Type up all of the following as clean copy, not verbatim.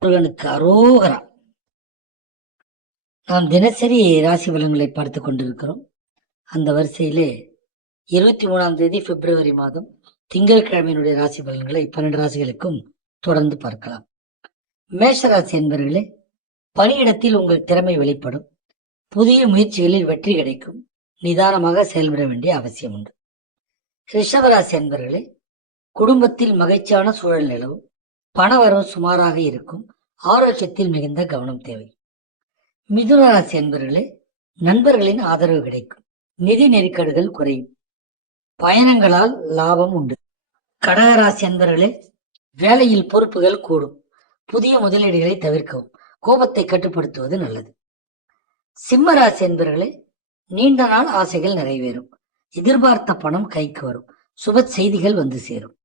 முருகனுக்கு அரோகரா. நாம் தினசரி ராசி பலன்களை பார்த்து கொண்டிருக்கிறோம். அந்த வரிசையிலே 23ஆம் தேதி பிப்ரவரி மாதம் திங்கட்கிழமையினுடைய ராசி பலன்களை 12 ராசிகளுக்கும் தொடர்ந்து பார்க்கலாம். மேஷராசி என்பவர்களே, பணியிடத்தில் உங்கள் திறமை வெளிப்படும். புதிய முயற்சிகளில் வெற்றி கிடைக்கும். நிதானமாக செயல்பட வேண்டிய அவசியம் உண்டு. ரிஷபராசி என்பவர்களே, குடும்பத்தில் மகிழ்ச்சியான சூழல் நிலவும். பணவரவு சுமாராக இருக்கும். ஆரோக்கியத்தில் மிகுந்த கவனம் தேவை. மிதுன ராசி என்பவர்களே, நண்பர்களின் ஆதரவு கிடைக்கும். நிதி நெருக்கடிகள் குறையும். பயணங்களால் லாபம் உண்டு. கடகராசி என்பவர்களே, வேலையில் பொறுப்புகள் கூடும். புதிய முதலீடுகளை தவிர்க்கவும். கோபத்தை கட்டுப்படுத்துவது நல்லது. சிம்ம ராசி என்பவர்களே, நீண்ட நாள் ஆசைகள் நிறைவேறும். எதிர்பார்த்த பணம் கைக்கு வரும். சுப செய்திகள் வந்து சேரும்.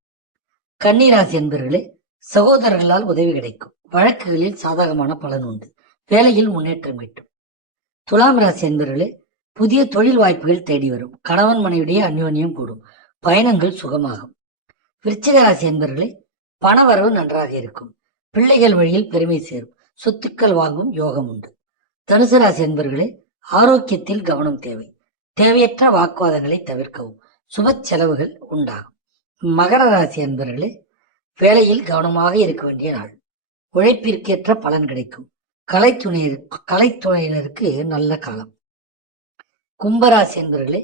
கன்னிராசி என்பவர்களே, சகோதரர்களால் உதவி கிடைக்கும். வழக்குகளில் சாதகமான பலன் உண்டு. வேலையில் முன்னேற்றம் கிட்டும். துலாம் ராசி என்பவர்களே, புதிய தொழில் வாய்ப்புகள் தேடி வரும். கணவன் மனைவிடைய அந்யோன்யம் கூடும். பயணங்கள் சுகமாகும். விருச்சிக ராசி என்பவர்களே, பணவரவு நன்றாக இருக்கும். பிள்ளைகள் வழியில் பெருமை சேரும். சொத்துக்கள் வாங்கும் யோகம் உண்டு. தனுசு ராசி என்பவர்களே, ஆரோக்கியத்தில் கவனம் தேவை. தேவையற்ற வாக்குவாதங்களை தவிர்க்கவும். சுப செலவுகள் உண்டாகும். மகர ராசி என்பவர்களே, வேலையில் கவனமாக இருக்க வேண்டிய நாள். உழைப்பிற்கேற்ற பலன் கிடைக்கும். கலைத்துறையினருக்கு நல்ல காலம். கும்பராசி என்பவர்களே,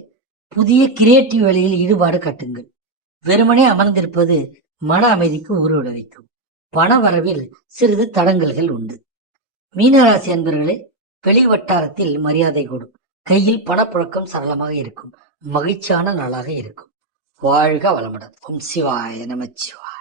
புதிய கிரியேட்டிவ் வேலையில் ஈடுபாடு காட்டுங்கள். வெறுமனே அமர்ந்திருப்பது மன அமைதிக்கு ஊறுவிட வைக்கும். பண வரவில் சிறிது தடங்கல்கள் உண்டு. மீனராசி என்பவர்களே, வெளி வட்டாரத்தில் மரியாதை கூடும். கையில் பணப்புழக்கம் சரளமாக இருக்கும். மகிழ்ச்சியான நாளாக இருக்கும். வாழ்க வளமுடன். ஓம் சிவாய நமச்சிவாய.